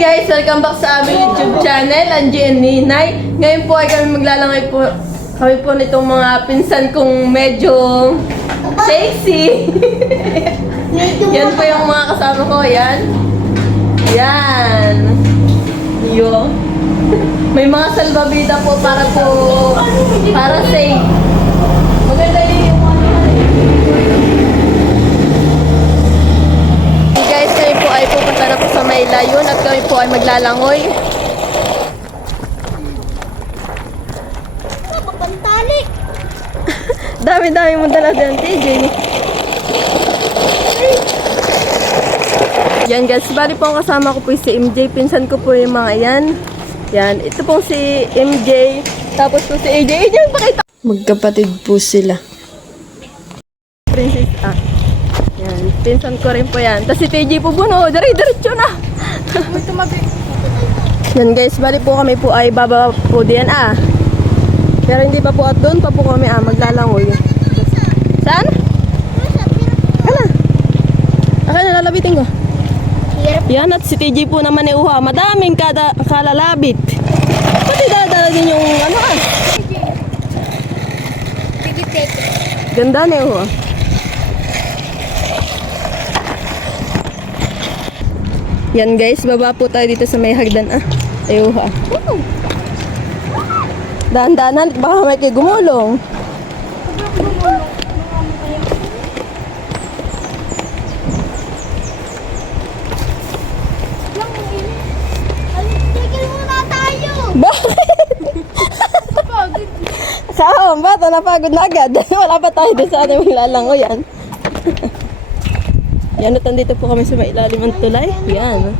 guys! Welcome back sa aming YouTube channel, Angie and Ninay. Ngayon po ay kami maglalangay po nitong mga pinsan kong medyo sexy. Yan po yung mga kasama ko, yan. Yan. Yo. May mga salbabida po para safe. Maganda yung guys, kami po ay pupunta na po sa Maylayon at kami po ay maglalangoy. Pagpantali! Dami-dami mo dala dyan, TJ. Yan guys, bali po ang kasama ko po si MJ. Pinsan ko po yung mga yan. Yan, ito po si MJ. Tapos po si AJ. AJ, pakita! Magkapatid po sila. Princess A. Yan, pinsan ko rin po yan. Tapos si TJ po buno, diretso na. May tumabi. Yan guys, bali po kami po ay baba po diyan Pero hindi pa po at doon pa po kami maglalangoy. Saan? Kana? Akin na lalabitin ko. Yan at si TJ po naman ay madaming kalalabit. Pati dala din yung Ganda na Yan guys, baba po tayo dito sa may hagdan Ayuha. Dahan-dahan, baka may kayo gumulong. Tigil muna tayo! Bakit? Saan ba? Napagod na agad. Wala pa tayo doon sa aming lalangoy yan. Yan at nandito po kami sa mailalim ng tulay. Yan.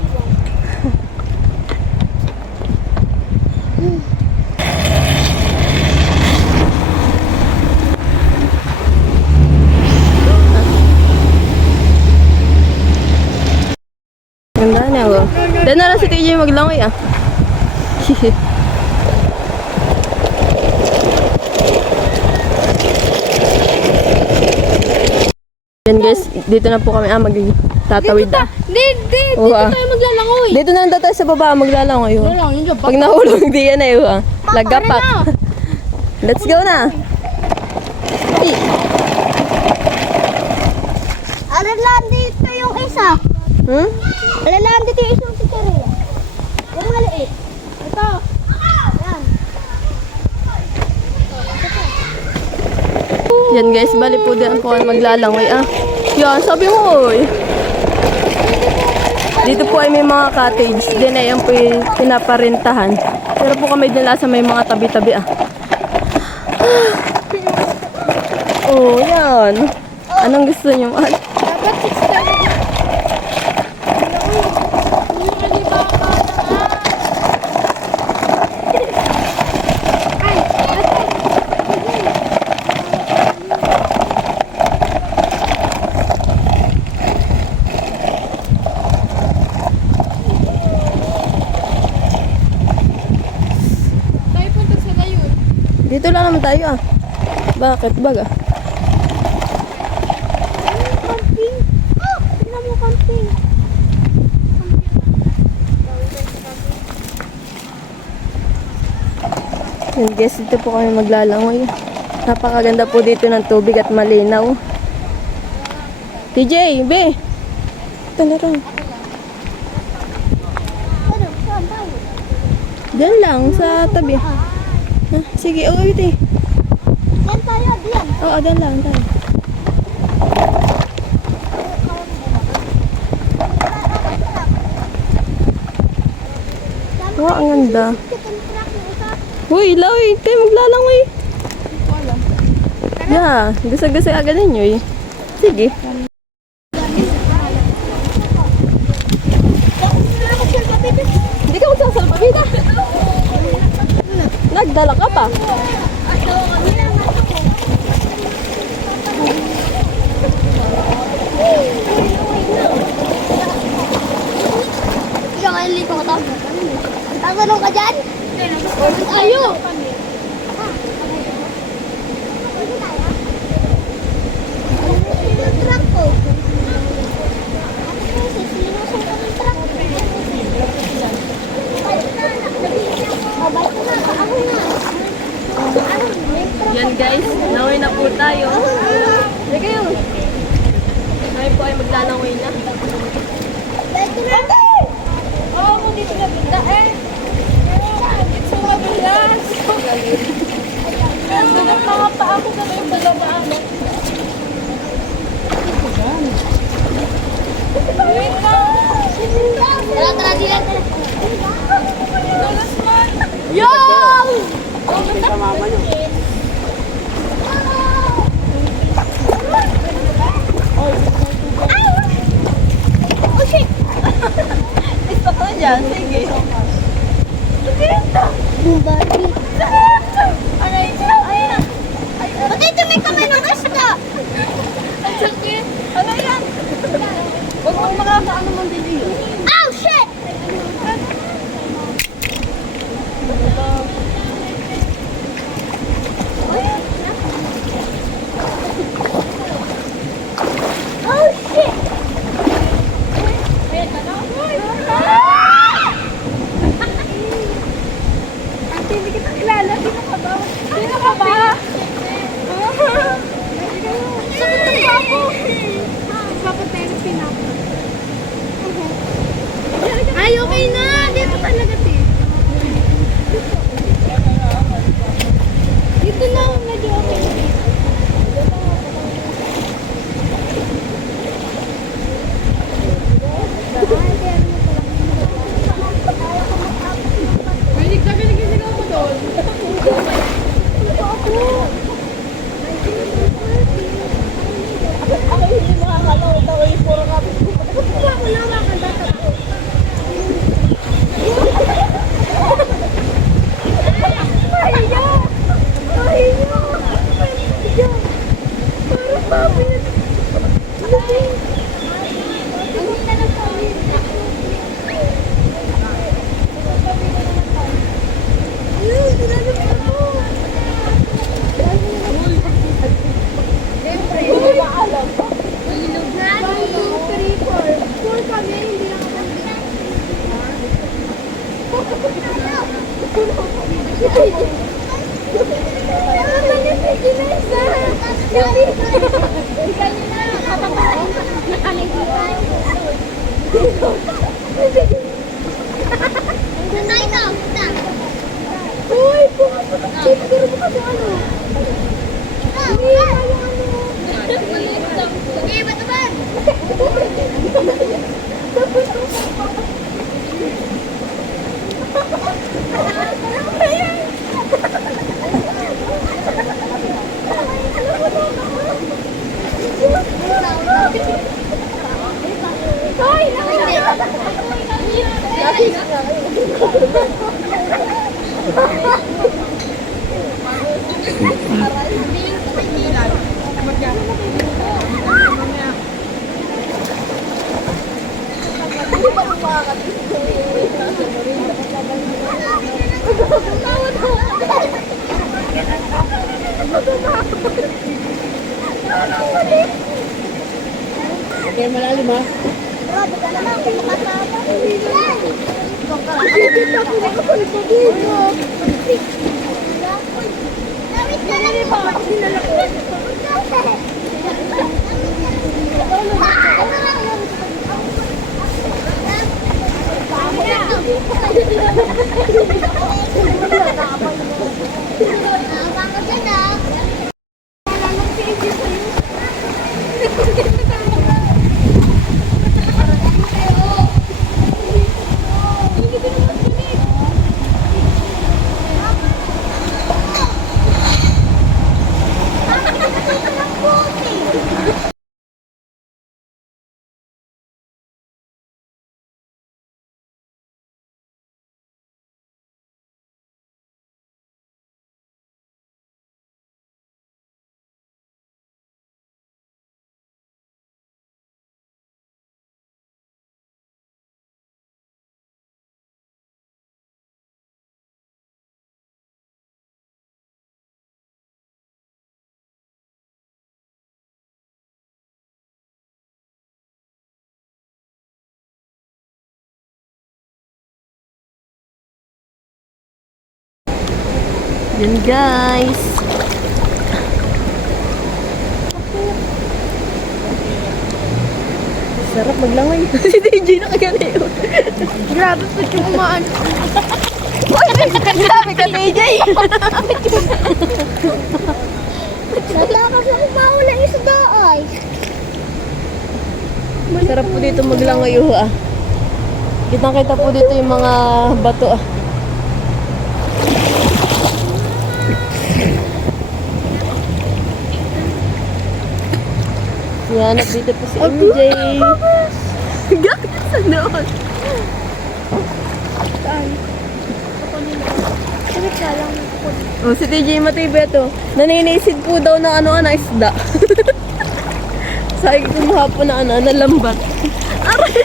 Ganda na ako. Doon na lang si TJ maglangoy Yan guys, dito na po kami magtatawid Dito tayo maglalangoy. Dito na lang tayo sa baba maglalangoy. Pag nahulog di yan lagapak. Let's go na. Alalaan dito yung isa. Alalaan dito yung isang titeria. Yung maliit. Ito. Yan. Yan guys, bali po diyan po kami maglalangoy Yan, sabi mo Dito po ay may mga cottage. Din ay yan po yung pinaparintahan. Pero po kami din sa may mga tabi-tabi Oh, yan. Anong gusto niyo? Dapat 6 Dito lang naman tayo Bakit? Baga? Camping. Tingnan mo camping. Yan guys, dito po kami maglalangoy. Napakaganda po dito ng tubig at malinaw. TJ, be! Ito na rin. Saan tayo? Diyan lang, sa tabi. Sige, ito Yan tayo, diyan. Oo, diyan lang tayo. Ang ganda. Uy, Loy, tayo maglalangoy. Yeah, gasa-gasa agad ninyo Sige. Hindi ka magsasalpabida. Nagdala ka pa. Ikaw ang lipo ko to. Tatanong ka dyan? Ayo! Truck ko. Ano kasi, sinusong ko ng truck. maglalangoy na. Dito na. Oo, ako dito na bigla eh. It's so mabilis. Ang mga paa ko na yung dalawa ano. Wait lang. Tara, tara, dilan. Tulas man. Yo! Sa mama niyo. Oh shit! Gusto ko na dyan. Sige. Bumbabi. Aray, ayan. Ba't ito may kamay ng isda? Ang sakit. Ano yan? Huwag mong makakaano mong dili. Ow, shit! Oh, shit! Ate, hindi kita kilala. Sino ka ba? Sino ka ba? Sakit ang bako. Magpapatherapy na ako. Ay, okay na. Dito talaga, te. Dito na. Medyo okay na. Pinig na ginigisigaw mo doon. Ako hindi makakalaw. Ito ay puro kapit. Ako lang makakanta ko. Mahiya! Mahiya! Mahiya! Parang kapit. Ang hita ng kapit. Ayun, sinabi mo ako. Siyempre, hindi ba alam? 1, 2, 3, 4. 4 kami, hindi lang ako. Tama niya si Ginesa. Ikaw niya na. Kapapalain ka. Nakaligitan. Nanay na. Uy, pumapatak. Siguro mo kasi ano. Hindi, ano. Sige, ba't naman? Hoy, Okay, malalim ha. grabe ka naman kung makasama. Nakikita ko na kapal ko dito. Dawit ka na ba? Yun guys. Sarap maglangoy. Si DJ nakagalayo. Grabe po yung umaan. Grabe ka, DJ. Natakas ako maula isda ay. Sarap po dito maglangoy, ah. Kitang-kita po dito yung mga bato, ah. Yan, at dito po si MJ. Gagawin sa noon. Sabit ka lang. Oh, si TJ Matibeto. Naninisid po daw ng ano, isda. Sabi ko kumuha po na na lambat. Aray!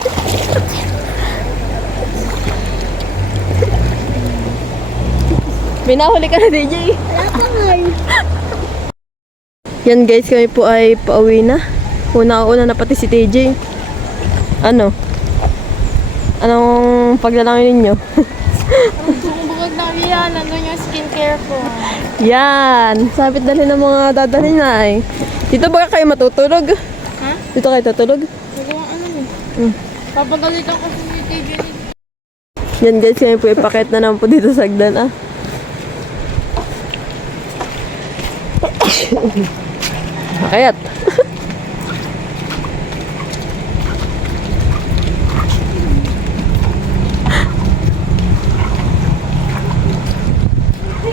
May nahuli ka na, DJ. Wala pa nga eh. Yan guys, kami po ay pauwi na. Una na pati si TJ. Ano? Anong paglalangin ninyo? Kung bukod na yan, nandun yung skincare ko. Yan! Sabit dali ng mga dadalhin na eh. Dito ba kayo matutulog? Ha? Dito kayo tutulog? Nagawang ano eh. Papagalitan ko si TJ. Yan guys, kami po ipakit na naman po dito sa hagdan, ah. Makayat.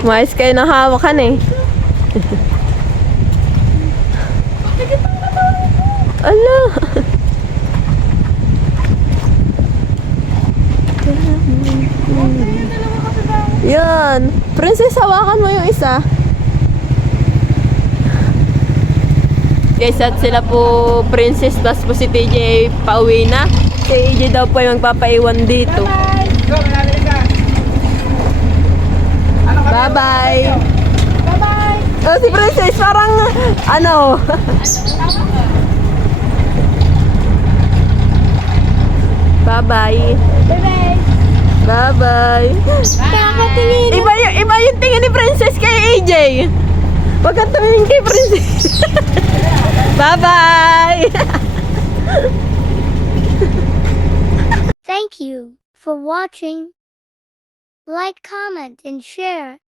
Mais kayo na hawakan eh. Ala. Yan. Princess, hawakan mo yung isa. Guys, at sila po Princess, tas po si TJ pauwi na. Si AJ daw po yung magpapaiwan dito. Bye-bye. Bye-bye! Oh, si Princess, parang, ano? Bye-bye. Bye-bye! Bye-bye. Kakatingin! Iba yung tingin ni Princess kay AJ. Huwag kang tumingin kay Princess. Bye-bye. Thank you for watching. Like, comment, and share.